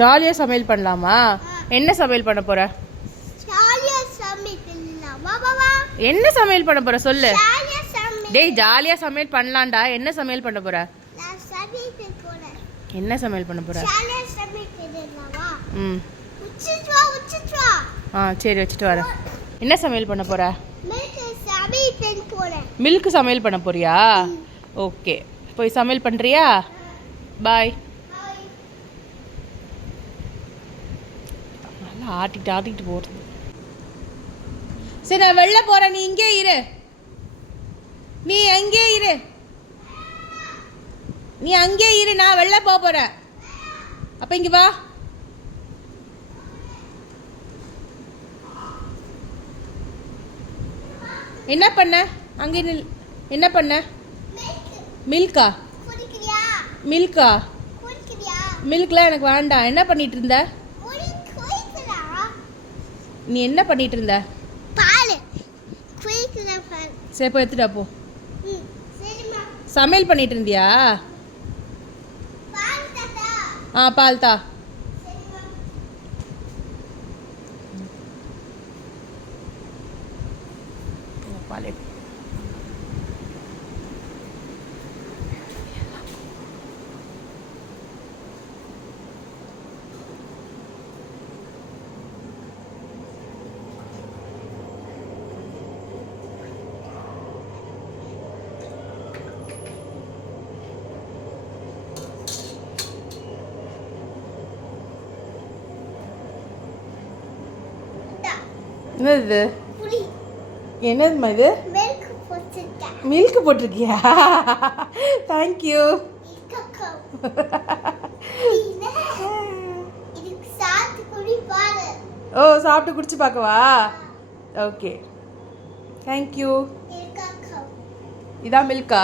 ஜாலியாக சமையல் பண்ணலாமா? என்ன சமையல் பண்ண போற? என்ன சமையல் பண்ண போற சொல்லு. டேய் ஜாலியாக சமையல் பண்ணலாம்டா. என்ன சமையல் பண்ண போற? என்ன சமையல் பண்ண போற? ம் சரி வச்சுட்டு வரேன். என்ன சமையல் பண்ண போற? மில்க் சமையல் பண்ண போறியா? ஓகே போய் சமையல் பண்ணுறியா? பாய். நல்லா ஆட்டிட்டு போகிறது. சரி நான் வெளில போகிறேன், நீ இங்கே இரு. நீ அங்கே இரு, நான் வெளில போகிறேன். அப்போ இங்கே வா. என்ன பண்ண அங்கே? என்ன பண்ண? மில்கா? மில்க்லாம் எனக்கு வேண்டாம். என்ன பண்ணிட்டு இருந்த நீ? என்ன பண்ணிட்டு இருந்த? சரி போய் எடுத்துட்டா போ. சமையல் பண்ணிட்டு இருந்தியா? பால் தா. பால் என்னது? என்னதுமா இது? மில்க் போட்டிருக்கியா? தேங்க்யூ. ஓ சாப்பிட்டு குடிச்சு பார்க்கவா? Okay thank you. இதான் மில்கா?